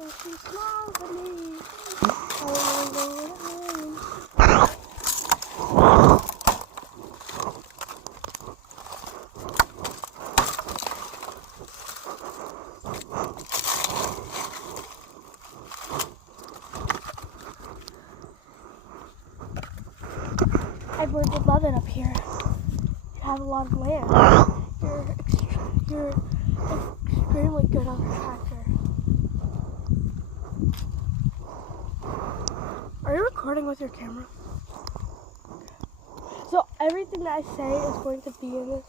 And she smiles at me. I would love it up here. You have a lot of land. You're extremely good on the tractor. Are you recording with your camera? So everything that I say is going to be in this.